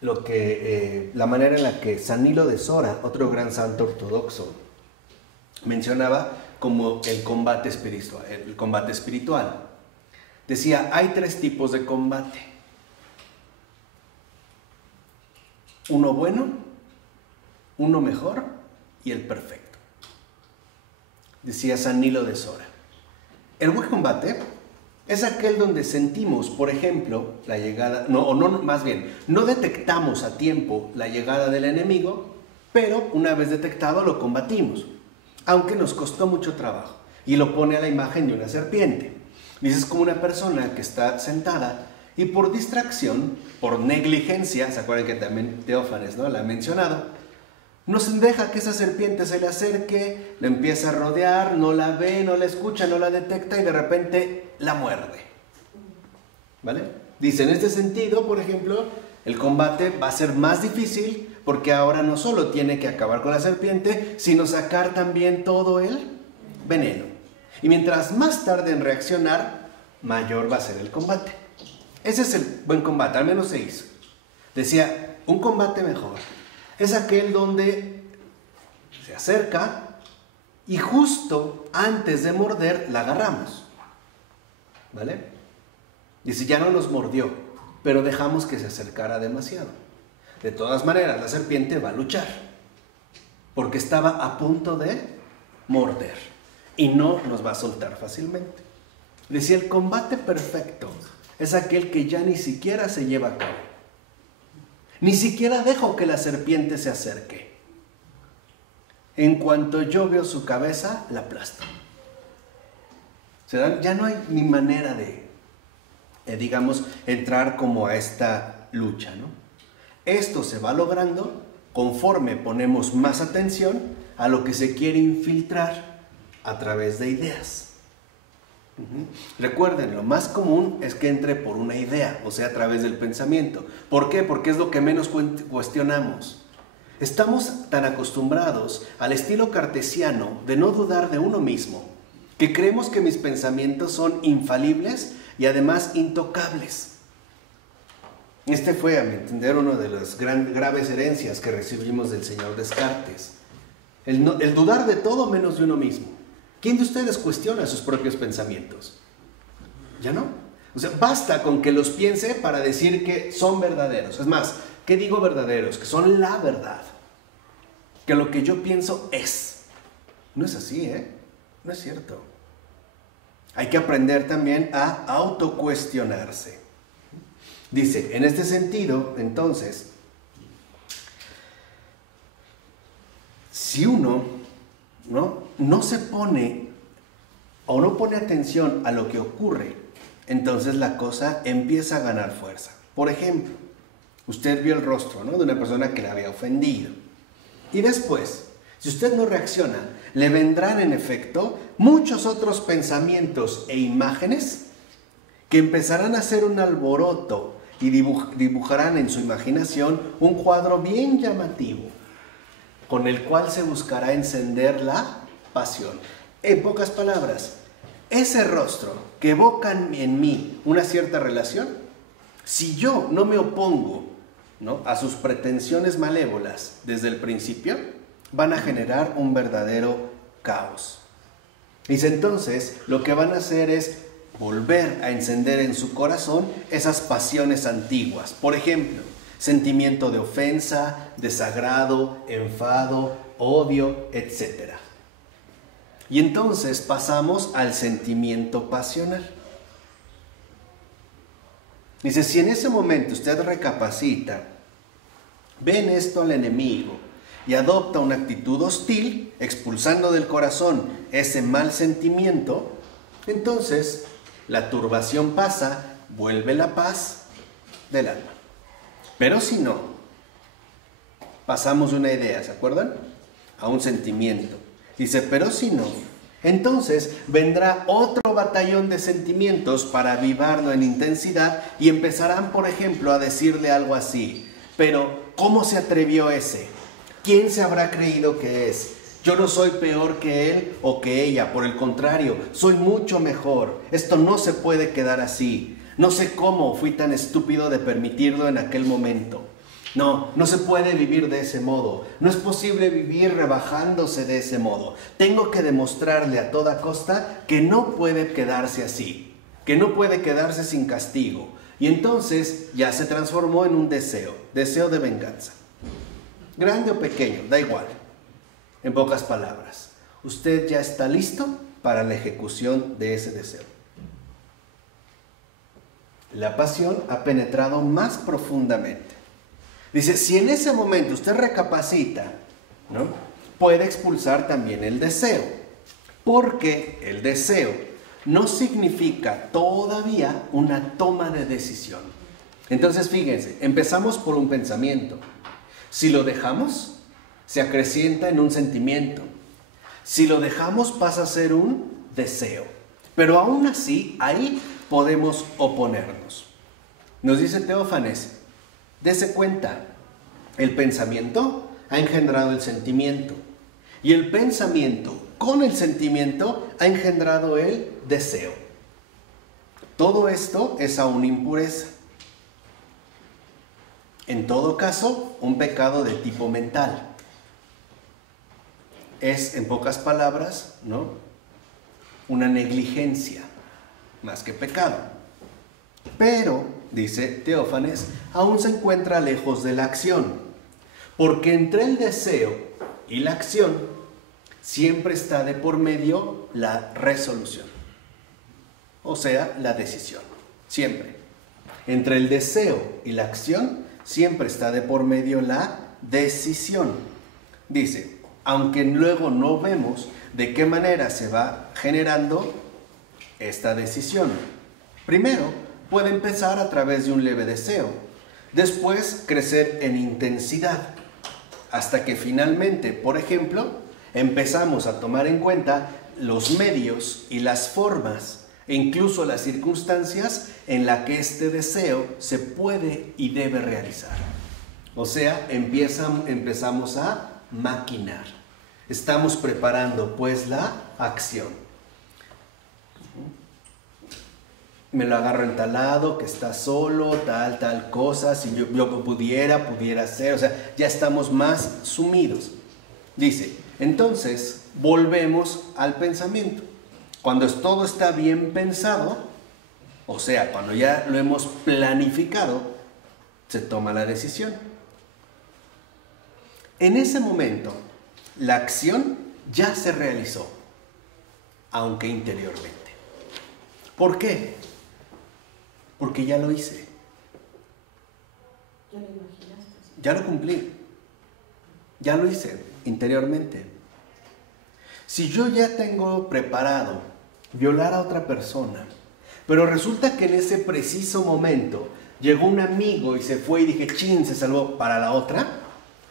la manera en la que San Nilo de Sora, otro gran santo ortodoxo, mencionaba como el combate espiritual. Decía, hay 3 tipos de combate. Uno bueno, uno mejor y el perfecto. Decía San Nilo de Sora. El buen combate es aquel donde sentimos, por ejemplo, la llegada, no detectamos a tiempo la llegada del enemigo, pero una vez detectado lo combatimos, aunque nos costó mucho trabajo. Y lo pone a la imagen de una serpiente. Dice, es como una persona que está sentada y por distracción, por negligencia, ¿se acuerdan que también Teófanes, ¿no?, la ha mencionado? No se deja que esa serpiente se le acerque, la empieza a rodear, no la ve, no la escucha, no la detecta y de repente la muerde. ¿Vale? Dice, en este sentido, por ejemplo, el combate va a ser más difícil porque ahora no solo tiene que acabar con la serpiente, sino sacar también todo el veneno. Y mientras más tarde en reaccionar, mayor va a ser el combate. Ese es el buen combate, al menos se hizo. Decía, un combate mejor es aquel donde se acerca y justo antes de morder la agarramos. ¿Vale? Dice, ya no nos mordió, pero dejamos que se acercara demasiado. De todas maneras, la serpiente va a luchar, porque estaba a punto de morder y no nos va a soltar fácilmente. Decía, el combate perfecto es aquel que ya ni siquiera se lleva a cabo. Ni siquiera dejo que la serpiente se acerque. En cuanto yo veo su cabeza, la aplasto. Ya no hay ni manera de, entrar como a esta lucha, ¿no? Esto se va logrando conforme ponemos más atención a lo que se quiere infiltrar a través de ideas. Recuerden, lo más común es que entre por una idea, o sea, a través del pensamiento. ¿Por qué? Porque es lo que menos cuestionamos. Estamos tan acostumbrados al estilo cartesiano de no dudar de uno mismo, que creemos que mis pensamientos son infalibles y además intocables. Este fue, a mi entender, una de las graves herencias que recibimos del señor Descartes. El dudar de todo menos de uno mismo. ¿Quién de ustedes cuestiona sus propios pensamientos? ¿Ya no? O sea, basta con que los piense para decir que son verdaderos. Es más, ¿qué digo verdaderos? Que son la verdad. Que lo que yo pienso es. No es así, ¿eh? No es cierto. Hay que aprender también a autocuestionarse. Dice, en este sentido, entonces, si uno no se pone o no pone atención a lo que ocurre, entonces la cosa empieza a ganar fuerza. Por ejemplo, usted vio el rostro, ¿no?, de una persona que le había ofendido. Y después, si usted no reacciona, le vendrán en efecto muchos otros pensamientos e imágenes que empezarán a hacer un alboroto y dibujarán en su imaginación un cuadro bien llamativo, con el cual se buscará encender la pasión. En pocas palabras, ese rostro que evoca en mí una cierta relación, si yo no me opongo, ¿no?, a sus pretensiones malévolas desde el principio, van a generar un verdadero caos. Y entonces lo que van a hacer es volver a encender en su corazón esas pasiones antiguas. Por ejemplo, sentimiento de ofensa, desagrado, enfado, odio, etc. Y entonces pasamos al sentimiento pasional. Dice, si en ese momento usted recapacita, ve en esto al enemigo y adopta una actitud hostil, expulsando del corazón ese mal sentimiento, entonces la turbación pasa, vuelve la paz del alma. Pero si no, pasamos de una idea, ¿se acuerdan?, a un sentimiento. Dice, pero si no, entonces vendrá otro batallón de sentimientos para avivarlo en intensidad y empezarán, por ejemplo, a decirle algo así: pero, ¿cómo se atrevió ese? ¿Quién se habrá creído que es? Yo no soy peor que él o que ella, por el contrario, soy mucho mejor. Esto no se puede quedar así. No sé cómo fui tan estúpido de permitirlo en aquel momento. No se puede vivir de ese modo. No es posible vivir rebajándose de ese modo. Tengo que demostrarle a toda costa que no puede quedarse así, que no puede quedarse sin castigo. Y entonces ya se transformó en un deseo de venganza. Grande o pequeño, da igual. En pocas palabras, usted ya está listo para la ejecución de ese deseo. La pasión ha penetrado más profundamente. Dice, si en ese momento usted recapacita, ¿no?, puede expulsar también el deseo, porque el deseo no significa todavía una toma de decisión. Entonces, fíjense, empezamos por un pensamiento. Si lo dejamos, se acrecienta en un sentimiento. Si lo dejamos, pasa a ser un deseo. Pero aún así, ahí podemos oponernos. Nos dice Teófanes, dese cuenta, el pensamiento ha engendrado el sentimiento. Y el pensamiento con el sentimiento ha engendrado el deseo. Todo esto es aún impureza. En todo caso, un pecado de tipo mental. Es, en pocas palabras, ¿no?, una negligencia, más que pecado. Pero, dice Teófanes, aún se encuentra lejos de la acción, porque entre el deseo y la acción siempre está de por medio la resolución, o sea, la decisión, siempre. Entre el deseo y la acción siempre está de por medio la decisión. Dice, aunque luego no vemos de qué manera se va generando esta decisión. Primero, puede empezar a través de un leve deseo. Después crecer en intensidad, hasta que finalmente, por ejemplo, empezamos a tomar en cuenta los medios y las formas e incluso las circunstancias en las que este deseo se puede y debe realizar. O sea, empezamos a maquinar. Estamos preparando pues la acción. Me lo agarro en tal lado, que está solo, tal cosa, si yo pudiera ser, o sea, ya estamos más sumidos. Dice, entonces volvemos al pensamiento. Cuando todo está bien pensado, o sea, cuando ya lo hemos planificado, se toma la decisión. En ese momento, la acción ya se realizó, aunque interiormente. ¿Por qué? Porque ya lo hice. Ya lo imaginaste. Ya lo cumplí. Ya lo hice interiormente. Si yo ya tengo preparado violar a otra persona, pero resulta que en ese preciso momento llegó un amigo y se fue y dije, chin, se salvó para la otra,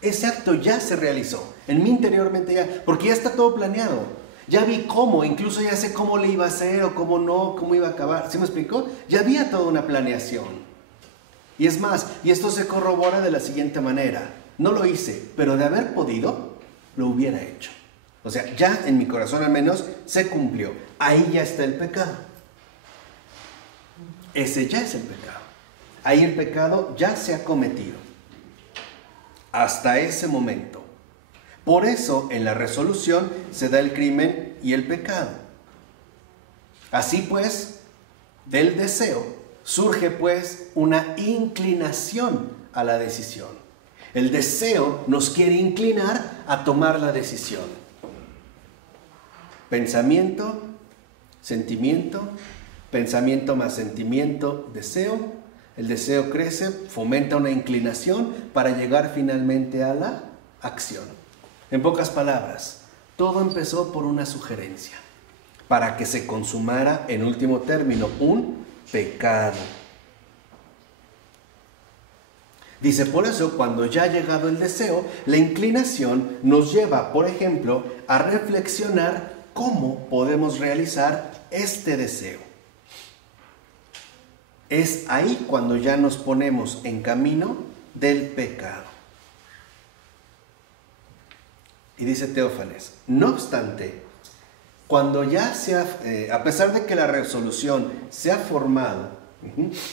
ese acto ya se realizó. En mí interiormente ya, porque ya está todo planeado. Ya vi cómo, incluso ya sé cómo le iba a hacer o cómo no, cómo iba a acabar. ¿Sí me explicó? Ya había toda una planeación. Y es más, y esto se corrobora de la siguiente manera. No lo hice, pero de haber podido, lo hubiera hecho. O sea, ya en mi corazón al menos se cumplió. Ahí ya está el pecado. Ese ya es el pecado. Ahí el pecado ya se ha cometido. Hasta ese momento. Por eso en la resolución se da el crimen y el pecado. Así pues, del deseo surge pues una inclinación a la decisión. El deseo nos quiere inclinar a tomar la decisión. Pensamiento, sentimiento, pensamiento más sentimiento, deseo. El deseo crece, fomenta una inclinación para llegar finalmente a la acción. En pocas palabras, todo empezó por una sugerencia, para que se consumara en último término un pecado. Dice, por eso, cuando ya ha llegado el deseo, la inclinación nos lleva, por ejemplo, a reflexionar cómo podemos realizar este deseo. Es ahí cuando ya nos ponemos en camino del pecado. Y dice Teófanes, no obstante, cuando ya a pesar de que la resolución se ha formado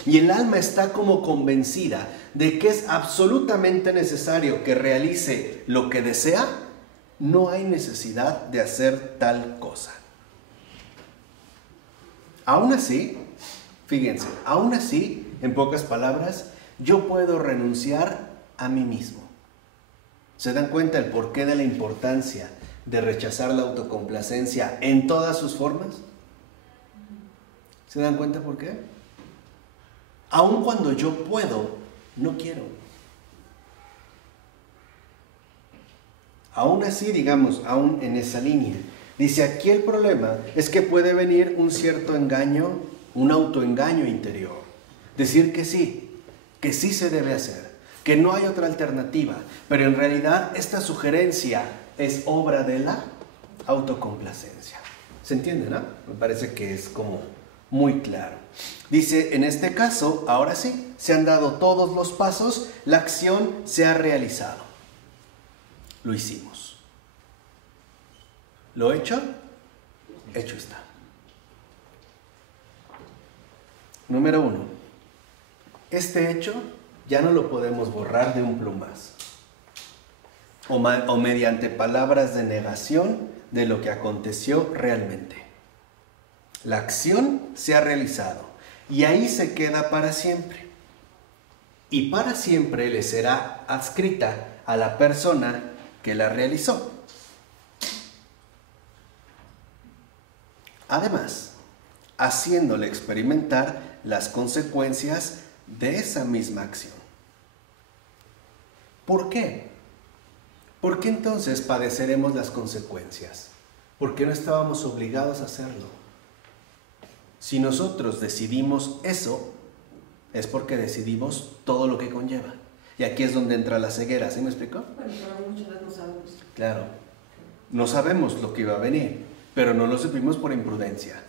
y el alma está como convencida de que es absolutamente necesario que realice lo que desea, no hay necesidad de hacer tal cosa. Aún así, fíjense, aún así, en pocas palabras, yo puedo renunciar a mí mismo. ¿Se dan cuenta el porqué de la importancia de rechazar la autocomplacencia en todas sus formas? ¿Se dan cuenta por qué? Aun cuando yo puedo, no quiero. Aún así, digamos, aún en esa línea. Dice, aquí el problema es que puede venir un cierto engaño, un autoengaño interior. Decir que sí se debe hacer, que no hay otra alternativa, pero en realidad esta sugerencia es obra de la autocomplacencia. ¿Se entiende, no? Me parece que es como muy claro. Dice, en este caso, ahora sí, se han dado todos los pasos, la acción se ha realizado. Lo hicimos. ¿Lo hecho? Hecho está. Número 1. Este hecho ya no lo podemos borrar de un plumazo. O mediante palabras de negación de lo que aconteció realmente. La acción se ha realizado y ahí se queda para siempre. Y para siempre le será adscrita a la persona que la realizó. Además, haciéndole experimentar las consecuencias de esa misma acción. ¿Por qué? ¿Por qué entonces padeceremos las consecuencias? ¿Por qué no estábamos obligados a hacerlo? Si nosotros decidimos eso, es porque decidimos todo lo que conlleva. Y aquí es donde entra la ceguera, ¿sí me explicó? Bueno, pero muchas veces no sabemos. Claro, no sabemos lo que iba a venir, pero no lo supimos por imprudencia,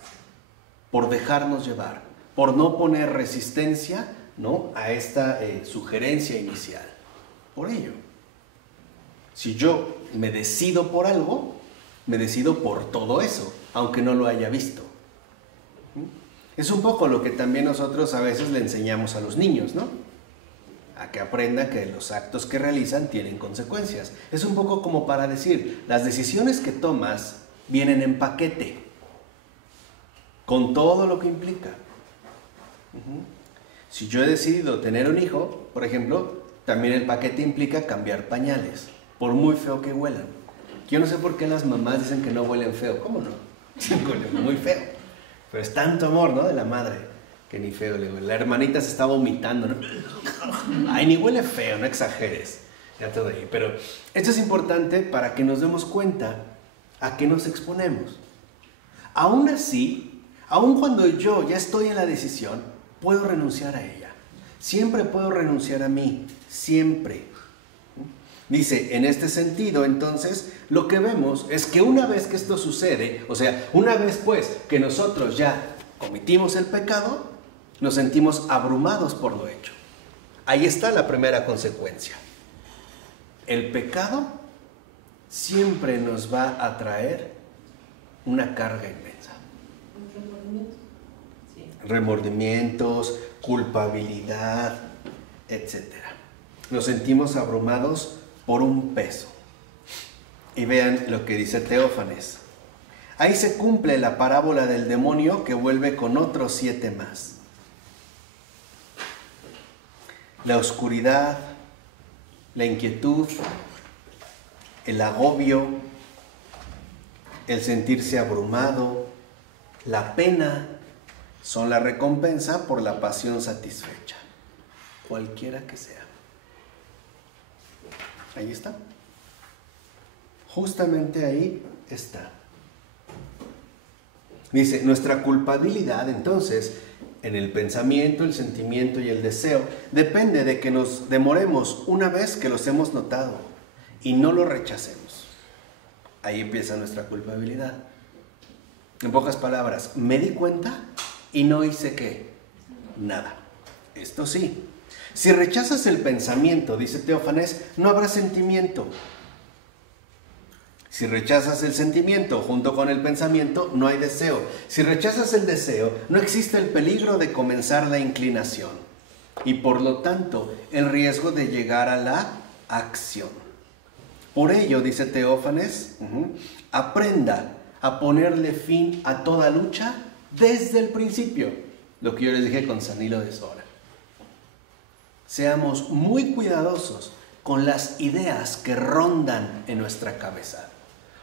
por dejarnos llevar, por no poner resistencia, ¿no?, a esta sugerencia inicial. Por ello, si yo me decido por algo, me decido por todo eso, aunque no lo haya visto. Es un poco lo que también nosotros a veces le enseñamos a los niños, ¿no? A que aprendan que los actos que realizan tienen consecuencias. Es un poco como para decir, las decisiones que tomas vienen en paquete, con todo lo que implica. Si yo he decidido tener un hijo, por ejemplo, también el paquete implica cambiar pañales, por muy feo que huelan. Yo no sé por qué las mamás dicen que no huelen feo. ¿Cómo no? Huelen muy feo. Pero es tanto amor, ¿no?, de la madre, que ni feo le huele. La hermanita se está vomitando, ¿no? Ay, ni huele feo, no exageres. Ya te doy. Pero esto es importante para que nos demos cuenta a qué nos exponemos. Aún así, aun cuando yo ya estoy en la decisión, puedo renunciar a ella. Siempre puedo renunciar a mí. Siempre. Dice, en este sentido, entonces, lo que vemos es que una vez que esto sucede, o sea, una vez pues que nosotros ya cometimos el pecado, nos sentimos abrumados por lo hecho. Ahí está la primera consecuencia. El pecado siempre nos va a traer una carga inmensa. Remordimientos, culpabilidad, etc. Nos sentimos abrumados por un peso. Y vean lo que dice Teófanes. Ahí se cumple la parábola del demonio que vuelve con otros 7 más. La oscuridad, la inquietud, el agobio, el sentirse abrumado, la pena, son la recompensa por la pasión satisfecha, cualquiera que sea. Ahí está. Justamente ahí está. Dice, nuestra culpabilidad entonces, en el pensamiento, el sentimiento y el deseo, depende de que nos demoremos una vez que los hemos notado y no lo rechacemos. Ahí empieza nuestra culpabilidad. En pocas palabras, me di cuenta y no hice ¿qué? Nada. Esto sí. Si rechazas el pensamiento, dice Teófanes, no habrá sentimiento. Si rechazas el sentimiento junto con el pensamiento, no hay deseo. Si rechazas el deseo, no existe el peligro de comenzar la inclinación y por lo tanto el riesgo de llegar a la acción. Por ello, dice Teófanes, aprenda a ponerle fin a toda lucha desde el principio. Lo que yo les dije con San Hilo de Sora. Seamos muy cuidadosos con las ideas que rondan en nuestra cabeza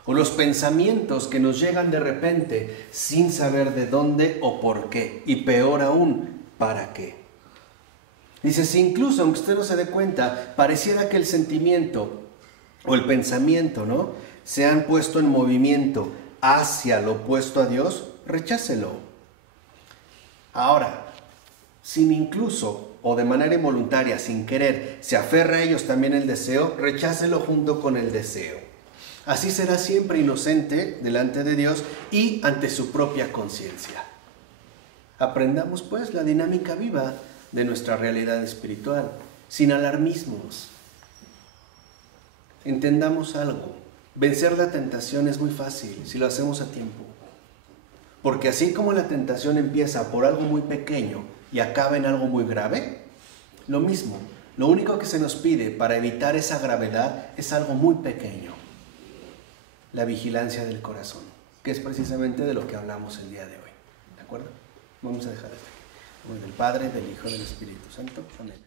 o los pensamientos que nos llegan de repente sin saber de dónde o por qué, y peor aún, ¿para qué? Dice, si incluso, aunque usted no se dé cuenta, pareciera que el sentimiento o el pensamiento, ¿no?, se han puesto en movimiento hacia lo opuesto a Dios, rechácelo. Ahora, sin incluso o de manera involuntaria, sin querer, se aferra a ellos también el deseo, rechácelo junto con el deseo. Así será siempre inocente delante de Dios y ante su propia conciencia. Aprendamos pues la dinámica viva de nuestra realidad espiritual, sin alarmismos. Entendamos algo, vencer la tentación es muy fácil si lo hacemos a tiempo. Porque así como la tentación empieza por algo muy pequeño y acaba en algo muy grave, lo mismo, lo único que se nos pide para evitar esa gravedad es algo muy pequeño, la vigilancia del corazón, que es precisamente de lo que hablamos el día de hoy. ¿De acuerdo? Vamos a dejar esto. En nombre del Padre, del Hijo y del Espíritu Santo. Amén.